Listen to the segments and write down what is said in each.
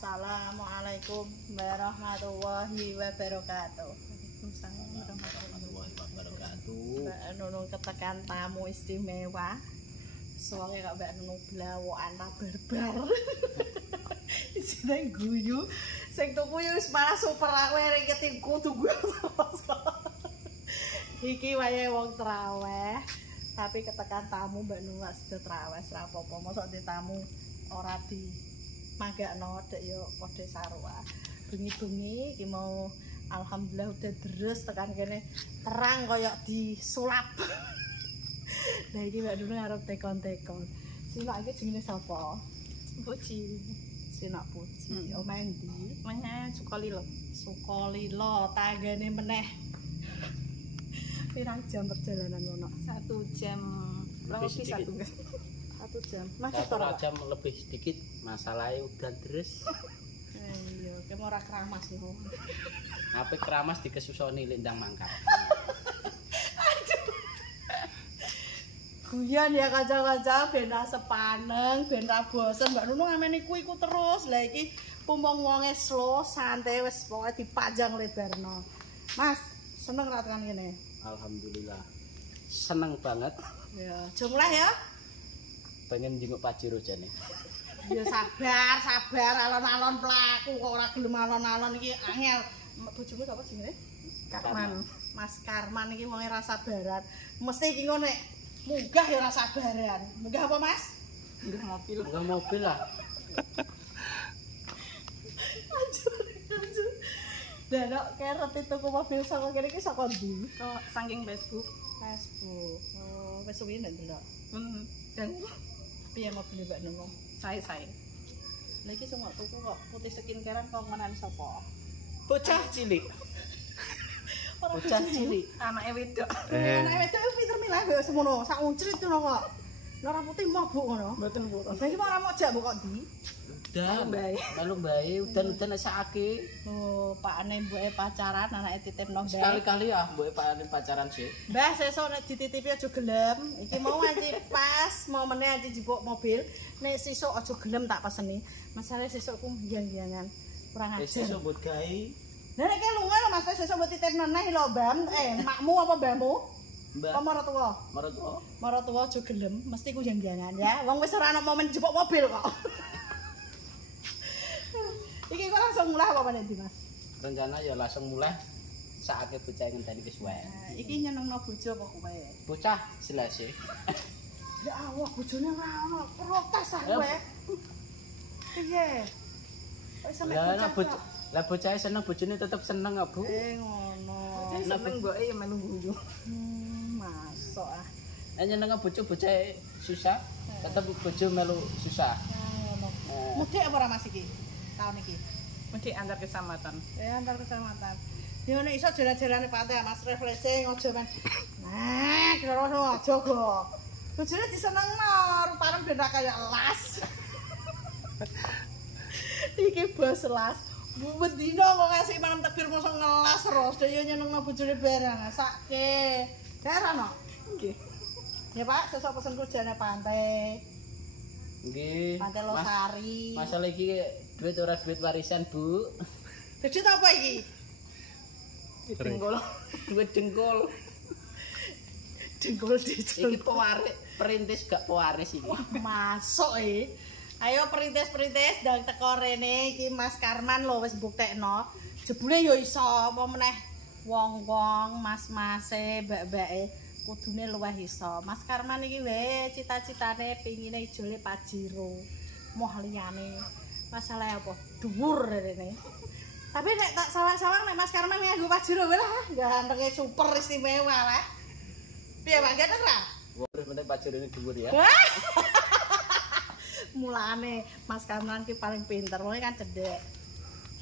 Assalamualaikum warahmatullahi wabarakatuh. Waalaikumsalam warahmatullahi wabarakatuh. Mbak Nunung ketekan tamu istimewa. Soalnya kak Mbak Nunung blawokan barbar. Isine guyu. Sing tuku yo wis malah super aku ngerti kudu guyu. Iki wayahe wong traweh. Tapi ketekan tamu Mbak Nunung gak sedo traweh ora apa-apa. Mosok di tamu ora di magakno dek yo padha sarua. Bengi-bengi iki mau alhamdulillah udah deres tekan kene terang koyok disulap. Nah iki Mbak Nunung arep tekon-tekon. Sinak iki jenenge sapa? Puji. Sinak Puji. Omahe ndi? Omahe Sukolilo. Sukolilo, tanggane meneh. Pirang jam perjalanan ngono? 1 jam lebih 1 jam. Masih 1 jam lebih sedikit, masalahnya udah deres. Iya, kamu ora keramas no. Apa keramas dikesusoni lindang mangkat. Guyon ya kaca-kaca ben ra sepaneng, ben ra bosen. Mbak Nunung ngameni ku iku terus. Lah iki pumpung wonge slow, santai wis pokoke dipajang lebarno. Mas, seneng ra tekan kene? Alhamdulillah. Seneng banget. Ya, jumlah ya. Pengen jenguk Pak Jiro jane. Ya sabar alon-alon pelaku kok ora gelem alon-alon iki angel. Bojomu sapa jenenge? Karman. Mas Karman iki mau ora sabaran. Mesti iki ngono nek munggah ya ora sabaran. Munggah apa, Mas? Munggah mobil. Munggah mobil lah. Anjur. Lah nek keret tuku mobil saka kene iki saka ndi? Kok saking Facebook. Oh, wis suwi nek ndelok. Dan Piye mobil Mbak Nunung? saya. Lah iki sing tuku kok putih skincarean kok menan sapa? Bocah cilik. Bocah cilik. Anake wedok. Anake wedok pinter milah kaya semono, sak uncrit ngono kok. Nek ora putih mabuk ngono. Mboten putih. Lah iki ora mojak mbok kok ndi? Udan. Lalu bae udan-udan sakake. Oh, pakane mbuke pacaran, anake titipno mbak. Sekali-kali ya mbuke pakane pacaran sih. Mbah, sesuk nek dititipi aja gelem. Iki mau aja pas momene aja jebuk mobil. Nek sesuk aja gelem tak peseni. Masalahe sesuk ku biang-biangan. Kurang ajar. Sesuk mbut gawe. Lah nek lunga lho Mas, sesuk mbok titipno neh lho, Bam. Makmu apa mbahmu? Mbak. Apa maratuwa? Maratuwa. Maratuwa aja gelem, mesti ku biang-biangan ya. Wong wis ora ana momen jebuk mobil kok. Iki kok langsung mulai apa meneh, Mas? Rencana ya langsung mulai saatnya bocah ngenteni wis wae. Iki nyenengno bojo apa kowe? Bocah jelas sih. Ya Allah, bojone ora ono, protes ah kowe. Piye? Kok seneng bocah? Lah bocah seneng bojone tetep seneng kok, Bu. Ngono. Seneng mboke ya melu guyu. Masuk ah. Nyeneng bocah susah, tetep bojo melu susah. Ngono. Mudik apa ora Mas iki? Tahun iki. Mudik antar kecamatan. Ya antar kecamatan. Ya nek iso jalan-jalane pantai Mas refreshing aja men. Nah, kira aja kok. Bojone disenengno, rupane ben ra kaya las. Iki bos las. Bendino kok kasih malam tebir mosok ngelas terus. Dhewe nyenengno bojone barang. Sakke. Darano. Nggih. Ya Pak, sesuk pesenku jane pantai. Nggih. Pantai Losari. Masalah iki duit ora duit warisan, Bu. Duit apa iki? Dengkol. Duit dengkul. Dengkul dicul. Iki pewaris, perintis gak pewaris iki. Masuk Ayo perintis-perintis ndang teko rene iki Mas Karman lho wis mbuktekno. Jebule ya iso apa meneh wong-wong, mas-mase, mbak-mbake kudune luwih iso. Mas Karman iki wae cita-citane pengine ijole Pak Jiro. Moh liyane masalah apa? Dhuwur rene. Tapi nek tak sawang-sawang nek Mas Karman nganggo Pak Jiro wae lah, gantenge super istimewa lah. Piye Pak ganteng ra? Wah, meneh Pak Jiro ini dhuwur ya. Mulane Mas Karman ki paling pinter, wong kan cedek.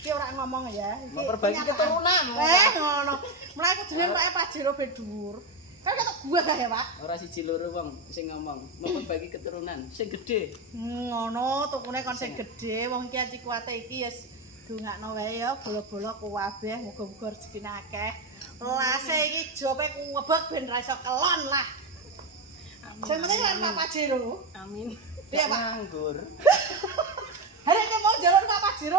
Ki ora ngomong ya. Mau perbaiki keturunan. Ngono. Mulane kudune kok Pak Jiro ben dhuwur. Kan ketok gua ya, Pak. Ora siji loro wong sing ngomong, mau perbaiki keturunan sing gedhe. Ngono, tukune kon sing gedhe, wong iki aci kuwate iki wis dongakno wae ya, bolo-bolo kuwabeh, muga-muga rezekine akeh. Lase iki jope kuwebek ben ra iso kelon lah. Sing penting kan Pak Jiro. Amin. Piye Pak? Nganggur. Hari ini mau jalur Pak Jiro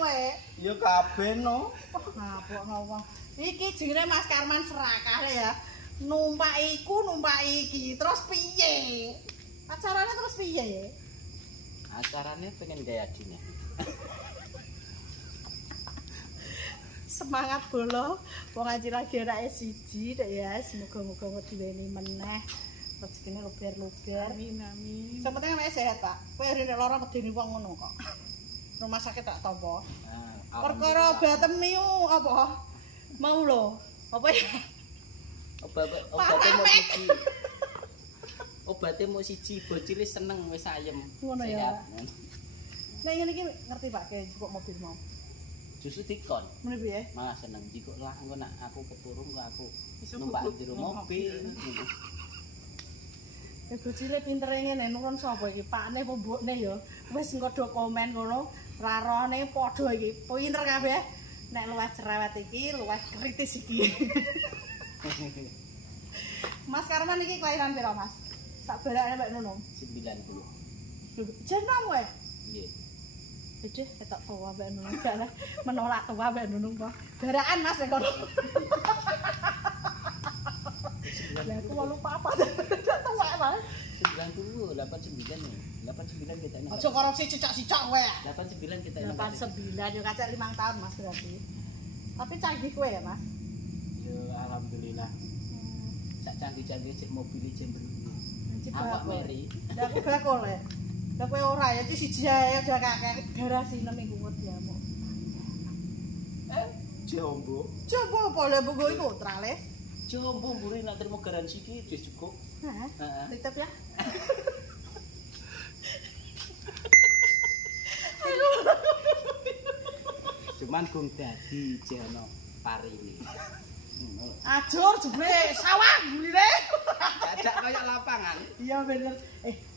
kowe. Ya kabeh no. Ngapokno wong. Iki jenenge Mas Karman serakah ya. Numpak iku, numpak iki. Terus piye? Acarane terus piye? Acarane pengen gaya adine. Semangat bolo. Wong ngaji lagi anake siji nek ya. Semoga-moga diweni meneh. Rezekine luber-luber. Amin amin. Sing penting awake sehat, Pak. Kowe rene lara medeni wong ngono kok. Rumah sakit tak tampa. Perkara batemi apa? Mau lho. Apa ya? Obatnya mau siji. Obatnya mau siji, bocile seneng wis ayem. Ngono ya. Nek ngene iki ngerti Pak, kayak jupuk mobil mau. Justru dikon. Mene piye? Malah seneng jiko lah engko nak aku keturu engko aku Iso numpak kuku jero mobil. Ya bocile pintere ngene nurun sapa iki? Pakne apa mbokne ya? Wis engko do komen ngono, rarone padha iki. Pinter kabeh. Nek luwih cerewet iki, luwih kritis iki. Mas Karman iki kelahiran pira, Mas? Sak barake Mbak Nunung. 90. Jeneng kowe? Nggih. Dede ketok tua Mbak Nunung jane menolak tua Mbak Nunung kok. Barakan Mas nek kono. Lah aku mau lupa apa. Tua Mas. 90 89 nih. 89 kita ini. Aja korupsi cicak-cicak kowe. 89 kita ini. 89 yo kacak 5 tahun Mas berarti. Tapi canggih kowe ya, Mas. Yo alhamdulillah. Sak canggih-canggih cek mobil jember. Awak meri. Lah aku bakul ya. Lah kowe ora ya siji ae aja kakek garasi nem iku ngediamu. Jombo. Coba apa lha buku iku trales? Jombo mburi nak terima garansi iki wis cukup. Heeh. Titip ya. Cuman gong dadi jeno parine. Ajur jebule sawah gulire. Ajak kaya lapangan. Iya bener.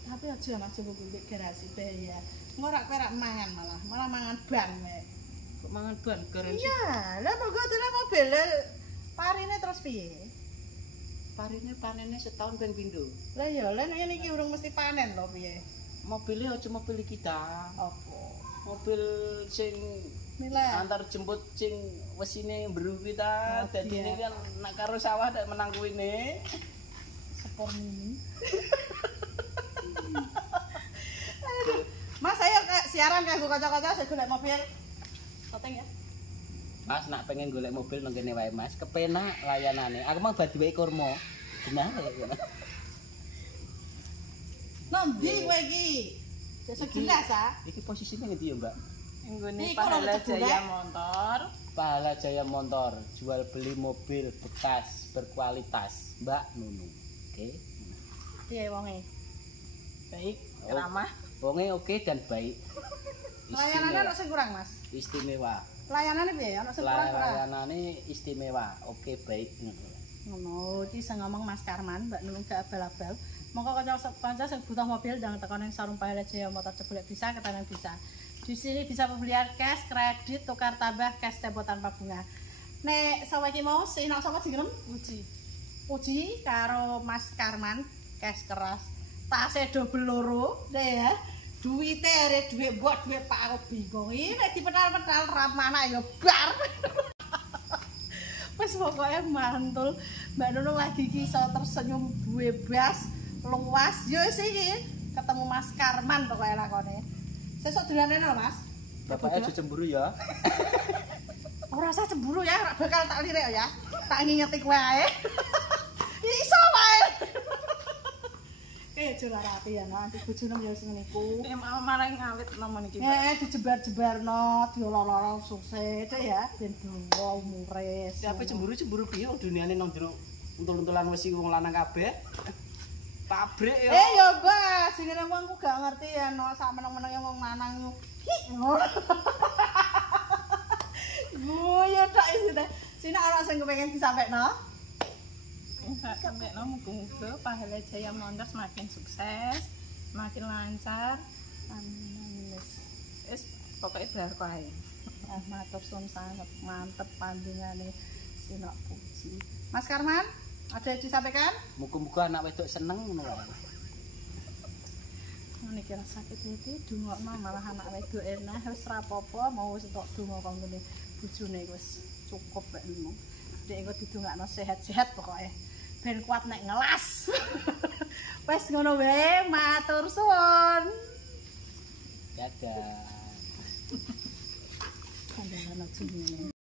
Tapi aja Mas coba kulik garasi bahaya. Ngorak perak mangan malah mangan ban kowe. Kok mangan ban garansi? Iya, lah mergo dene mobil parine terus piye? Parine panene setahun ping pindho. Lah ya, lah ngene iki urung mesti panen lho piye? Mobilnya aja mobil kita. Apa? Mobil sing Mila. antar jemput sing wesine mbru kita. Oh, Dadi iya. ini kan nak karo sawah dak menang kuwine. Sepor mini. Mas ayo siaran kanggo kanca-kanca sing golek mobil. Soteng ya. Mas nak pengen golek mobil nang kene wae Mas, kepenak layanane. Aku mau badi wae kurma. Benar ya. Nanti kowe iki. Desa jelas ah. Iki posisine ngendi ya, Mbak? Nggone Iki Pahala kalau Jaya Motor. Pahala Jaya Motor, jual beli mobil bekas berkualitas, Mbak Nunung. Oke. Piye wonge? Baik, ramah. Wonge oke dan baik. Layanane ana sing kurang, Mas. Istimewa. Layanane piye? Ana sing kurang ora? Layanane istimewa. Oke, baik. Ngono, iki sing ngomong Mas Karman, Mbak Nunung gak abal-abal. Monggo kanca sing butuh mobil ndang tekan ning Sarung Pahala Jaya Motor Ceblek bisa ketanen bisa. Di sini bisa pembelian cash, kredit, tukar tambah cash tempo tanpa bunga. Nek sawa iki mau sinak sapa jeneng? Uji karo Mas Karman, cash keras. Tase double loro, ya. Duwite are duwe mbok duwe Pak aku bingung. Iki nek dipedal-pedal ramana ya bar. Wis pokoke mantul. Mbak Nunung lagi iki iso tersenyum bebas, luas. Yo iki ketemu Mas Karman pokoke lakone. Sesuk dolanane lho, Mas. Bapaknya aja cemburu ya. Ora usah cemburu ya, ora bakal tak lirik ya. Tak ngingeti kowe ae. Iso wae. Kayak aja rapi ya, nanti bojone ya sing niku. Mau marang ngawit nomor iki. Dijebar-jebarno, diolol-olol sukses ya, ben dawa umure. Siapa cemburu piye wong duniane nang jero untul-untulan wesi wong lanang kabeh. Pabrik ya. Ya Mbak, sing ngene wong ku gak ngerti ya no sak meneng-menenge wong lanang. Guyu tok isine. Sine ana sing kepengin disampaikan. Sampai muga-muga Pahala Jaya Motor semakin sukses, makin lancar. Amin. Wis pokoke barokah ae. Matur suwun sangat mantep pandingane Sinak Puji. Mas Karman, ada yang disampaikan? Muga-muga anak wedok seneng ngono wae. Ngene iki sakit iki dungokno malah anak wedok enak wis ra apa-apa mau wis tok donga kanggone bojone wis cukup mek ngono. Dek engko didongakno sehat-sehat pokoke. Ben kuat nek ngelas. Wis ngono wae, matur suwun. Dadah.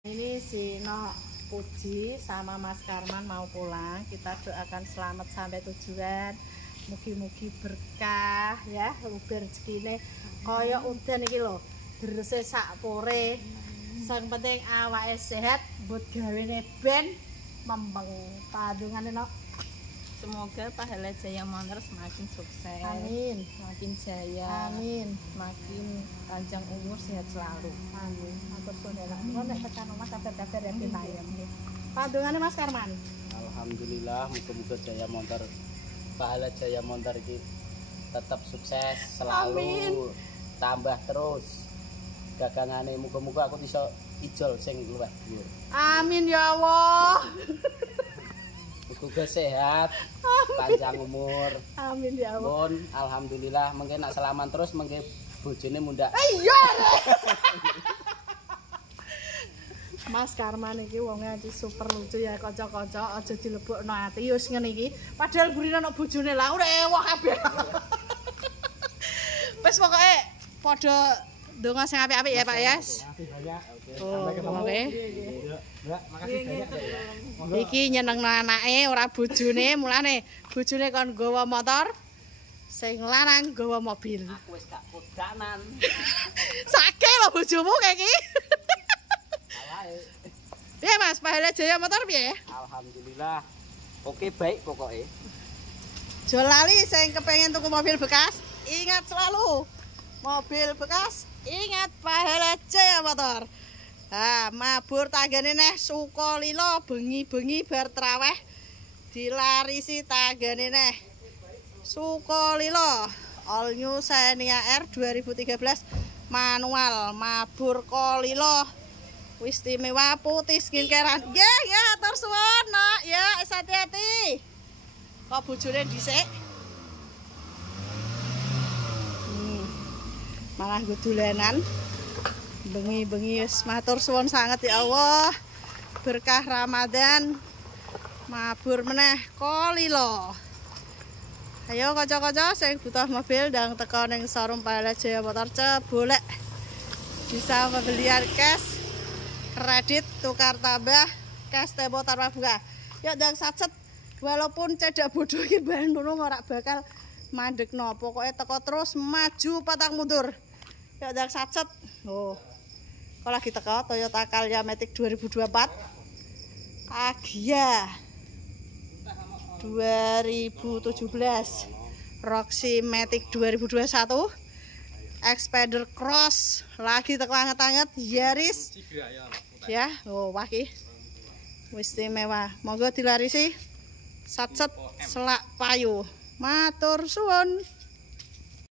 Ini si Nok Puji sama Mas Karman mau pulang. Kita doakan selamat sampai tujuan. Mugi-mugi berkah ya, luber rezekine kaya udan iki lho. Derese sak pore. Sing penting awake sehat, mbut gawene ben mempeng. Padungane Nok. Semoga Pahala Jaya Montor semakin sukses. Amin. Makin jaya. Amin. Makin panjang umur, sehat selalu. Amin. Matur suwun ya. Mun nek tekan omah kabar-kabar ya pinayem nggih. Padungane Mas Karman. Alhamdulillah, muga-muga Jaya Montor Pahala Jaya Montor iki tetap sukses selalu. Amin. Tambah terus dagangane, muga-muga aku iso ijol sing luwih dhuwur. Amin ya Allah. Muga sehat, panjang umur. Amin ya Allah. Pun alhamdulillah mengke nak selaman terus mengke bojone mundak. Iya. Mas Karman iki wonge anci super lucu ya kanca-kanca, aja dilebokno ati wis ngene iki. Padahal gurine ana bojone lah ora ewah kabeh. Wis pokoke padha ndonga sing apik-apik ya Pak Yas. Makasih banyak. Oh, oke. Mbak, makasih banyak. Iki nyenengno anake ora bojone, mulane bojone kon nggawa motor, sing lanang nggawa mobil. Aku wis gak kodanan. Sake lho bojomu kayak iki. Alae. Piye Mas, Pahala Jaya Motor piye? Alhamdulillah. Oke, baik pokoknya. Jo lali sing kepengen tuku mobil bekas, ingat selalu mobil bekas, ingat Pahala Jaya Motor. Nah, mabur tanggane neh Sukolilo bengi-bengi bar traweh dilarisi tanggane neh Sukolilo All New Xenia R 2013 manual mabur Kolilo wis istimewa putih skincarean. Ya, atur suwun, Nak. Ya, hati-hati. Kok bojone dhisik? Malah nggo dolanan. Bengi-bengi wis matur suwun sanget ya Allah. Berkah Ramadan. Mabur meneh Kolilo. Ayo kanca-kanca sing butuh mobil ndang teko ning showroom Pahala Jaya Motor Cebolek. Bisa pembelian cash, kredit, tukar tambah, cash tempo tanpa bunga. Ya ndang sacet walaupun cedak bodoh iki Bandung ora bakal mandekno. Pokoke teko terus maju patang mundur. Ya ndang sacet. Oh. Kok lagi teko Toyota Calya Matic 2024. Agya 2017. Roxy Matic 2021. Expander Cross lagi teko anget-anget Yaris. Ya, oh wah iki. Wis istimewa. Monggo dilarisi. Sacet selak payu. Matur suwun.